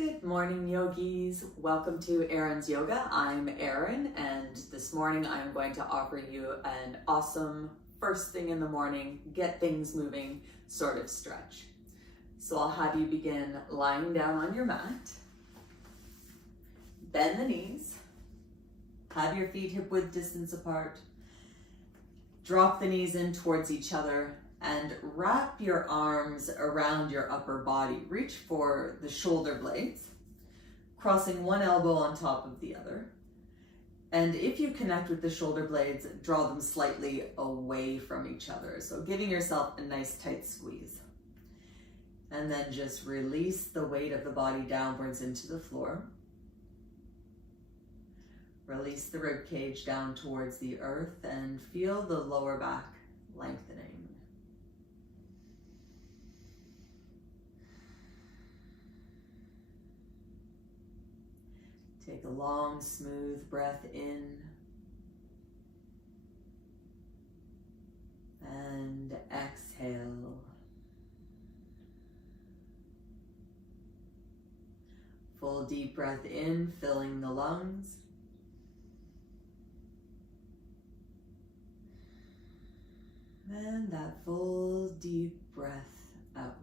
Good morning, yogis. Welcome to Eryn's Yoga. I'm Eryn, and this morning I'm going to offer you an awesome first thing in the morning, get things moving sort of stretch. So I'll have you begin lying down on your mat. Bend the knees. Have your feet hip-width distance apart. Drop the knees in towards each other and wrap your arms around your upper body. Reach for the shoulder blades, crossing one elbow on top of the other. And if you connect with the shoulder blades, draw them slightly away from each other. So giving yourself a nice tight squeeze. And then just release the weight of the body downwards into the floor. Release the rib cage down towards the earth and feel the lower back lengthening. Take a long, smooth breath in and exhale. Full deep breath in, filling the lungs. And that full deep breath out.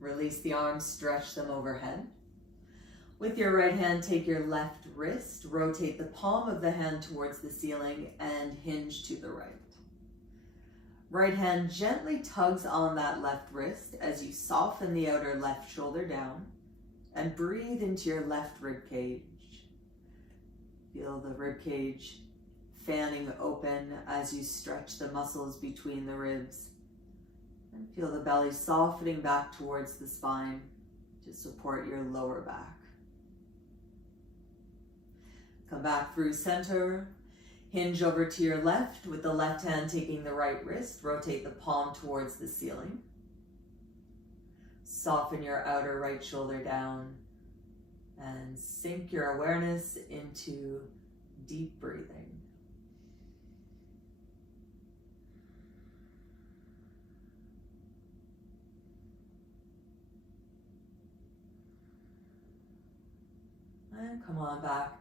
Release the arms, stretch them overhead. With your right hand, take your left wrist, rotate the palm of the hand towards the ceiling and hinge to the right. Right hand gently tugs on that left wrist as you soften the outer left shoulder down and breathe into your left rib cage. Feel the rib cage fanning open as you stretch the muscles between the ribs. And feel the belly softening back towards the spine to support your lower back. Come back through center. Hinge over to your left with the left hand taking the right wrist. Rotate the palm towards the ceiling. Soften your outer right shoulder down and sink your awareness into deep breathing. And come on back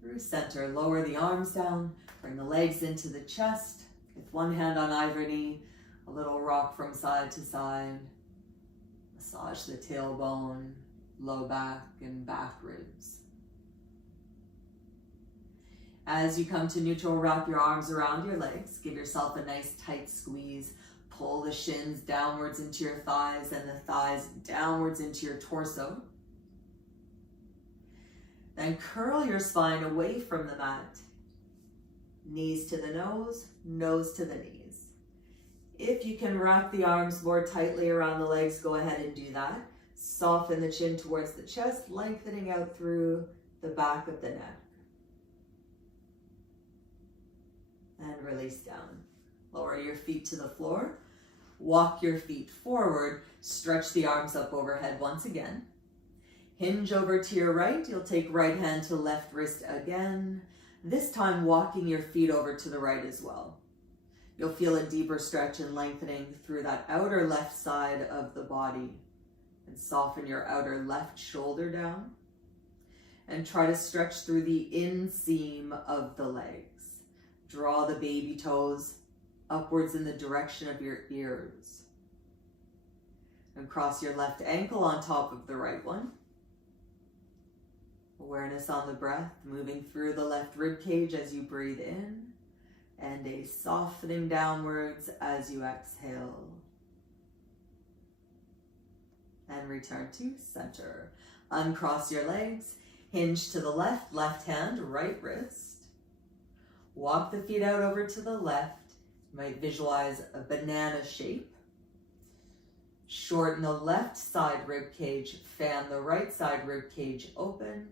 through center. Lower the arms down, bring the legs into the chest. With one hand on either knee, a little rock from side to side. Massage the tailbone, low back, and back ribs. As you come to neutral, wrap your arms around your legs. Give yourself a nice tight squeeze. Pull the shins downwards into your thighs and the thighs downwards into your torso. Then curl your spine away from the mat. Knees to the nose, nose to the knees. If you can wrap the arms more tightly around the legs, go ahead and do that. Soften the chin towards the chest, lengthening out through the back of the neck. And release down. Lower your feet to the floor. Walk your feet forward. Stretch the arms up overhead once again. Hinge over to your right. You'll take right hand to left wrist again. This time walking your feet over to the right as well. You'll feel a deeper stretch and lengthening through that outer left side of the body. And soften your outer left shoulder down. And try to stretch through the inseam of the legs. Draw the baby toes upwards in the direction of your ears. And cross your left ankle on top of the right one. Awareness on the breath, moving through the left rib cage as you breathe in, and a softening downwards as you exhale. And return to center. Uncross your legs, hinge to the left, left hand, right wrist. Walk the feet out over to the left. You might visualize a banana shape. Shorten the left side rib cage, fan the right side rib cage open.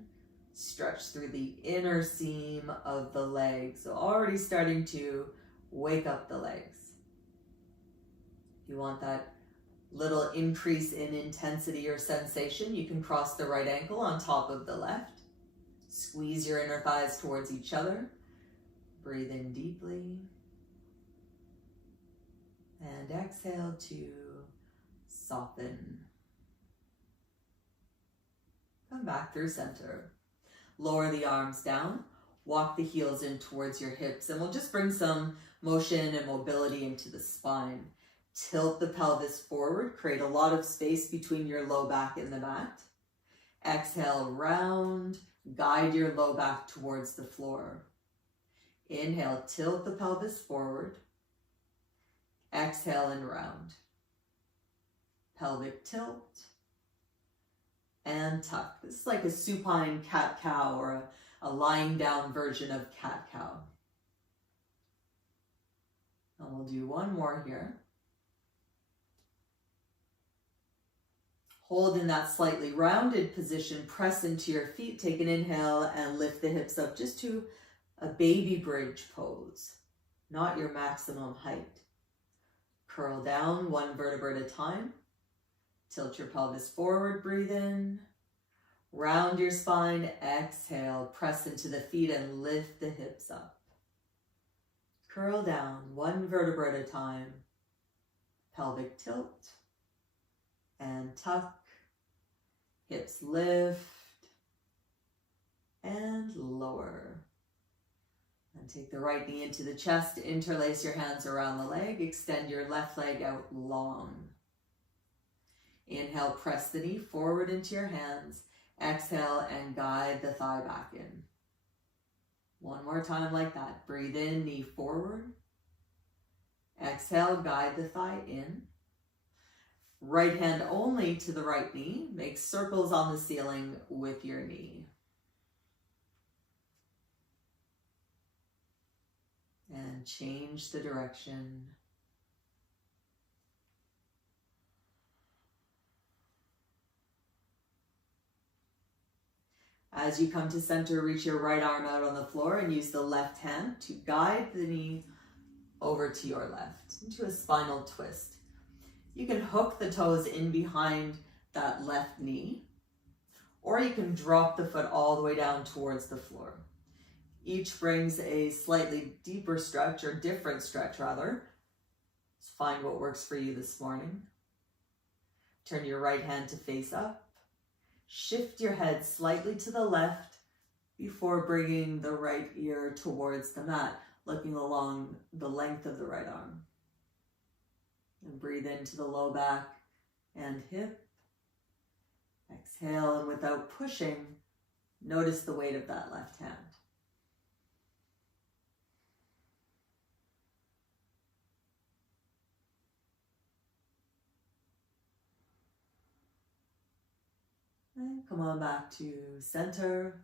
Stretch through the inner seam of the legs. So already starting to wake up the legs. If you want that little increase in intensity or sensation, you can cross the right ankle on top of the left. Squeeze your inner thighs towards each other. Breathe in deeply. And exhale to soften. Come back through center. Lower the arms down. Walk the heels in towards your hips, and we'll just bring some motion and mobility into the spine. Tilt the pelvis forward. Create a lot of space between your low back and the mat. Exhale, round. Guide your low back towards the floor. Inhale, tilt the pelvis forward. Exhale and round. Pelvic tilt. And tuck. This is like a supine cat-cow or a lying down version of cat-cow. And we'll do one more here. Hold in that slightly rounded position. Press into your feet. Take an inhale and lift the hips up just to a baby bridge pose, not your maximum height. Curl down one vertebra at a time. Tilt your pelvis forward, breathe in. Round your spine, exhale, press into the feet and lift the hips up. Curl down one vertebra at a time. Pelvic tilt and tuck. Hips lift and lower. And take the right knee into the chest, interlace your hands around the leg, extend your left leg out long. Inhale, press the knee forward into your hands. Exhale and guide the thigh back in. One more time like that. Breathe in, knee forward. Exhale, guide the thigh in. Right hand only to the right knee. Make circles on the ceiling with your knee. And change the direction. As you come to center, reach your right arm out on the floor and use the left hand to guide the knee over to your left into a spinal twist. You can hook the toes in behind that left knee, or you can drop the foot all the way down towards the floor. Each brings a slightly deeper stretch, or different stretch rather. Just find what works for you this morning. Turn your right hand to face up. Shift your head slightly to the left before bringing the right ear towards the mat, looking along the length of the right arm. And breathe into the low back and hip. Exhale, and without pushing, notice the weight of that left hand. And come on back to center.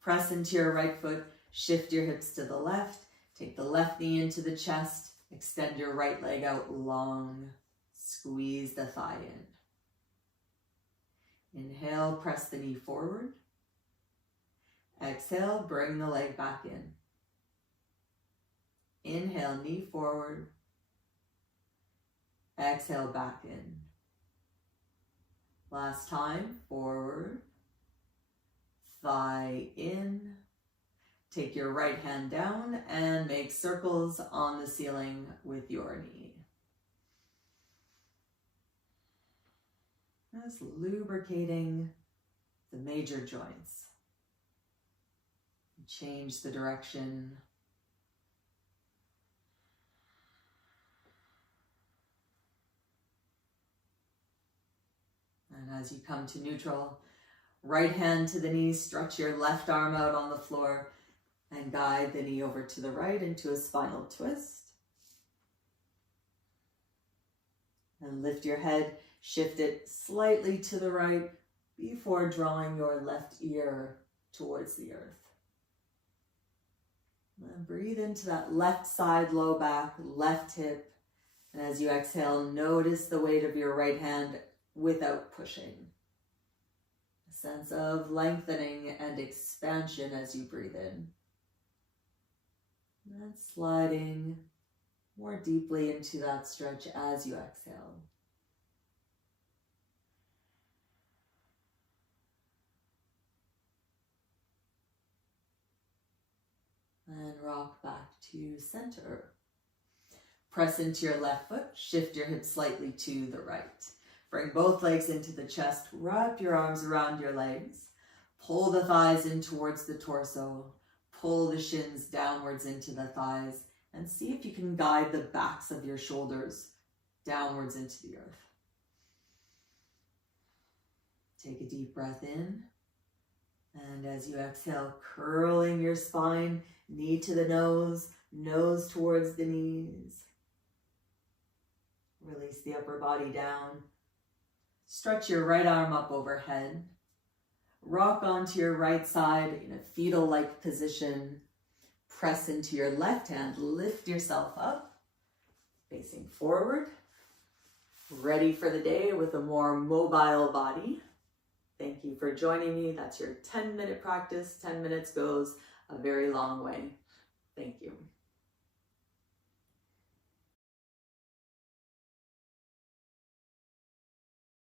Press into your right foot, shift your hips to the left, take the left knee into the chest, extend your right leg out long, squeeze the thigh in. Inhale, press the knee forward. Exhale, bring the leg back in. Inhale, knee forward. Exhale, back in. Last time, forward, thigh in. Take your right hand down and make circles on the ceiling with your knee. Just lubricating the major joints. Change the direction. And as you come to neutral, right hand to the knee, stretch your left arm out on the floor and guide the knee over to the right into a spinal twist. And lift your head, shift it slightly to the right before drawing your left ear towards the earth. And breathe into that left side, low back, left hip. And as you exhale, notice the weight of your right hand without pushing. A sense of lengthening and expansion as you breathe in. And sliding more deeply into that stretch as you exhale. And rock back to center. Press into your left foot, shift your hips slightly to the right. Bring both legs into the chest. Wrap your arms around your legs. Pull the thighs in towards the torso. Pull the shins downwards into the thighs. And see if you can guide the backs of your shoulders downwards into the earth. Take a deep breath in. And as you exhale, curling your spine, knee to the nose, nose towards the knees. Release the upper body down. Stretch your right arm up overhead. Rock onto your right side in a fetal-like position. Press into your left hand. Lift yourself up, facing forward. Ready for the day with a more mobile body. Thank you for joining me. That's your 10-minute practice. 10 minutes goes a very long way. Thank you.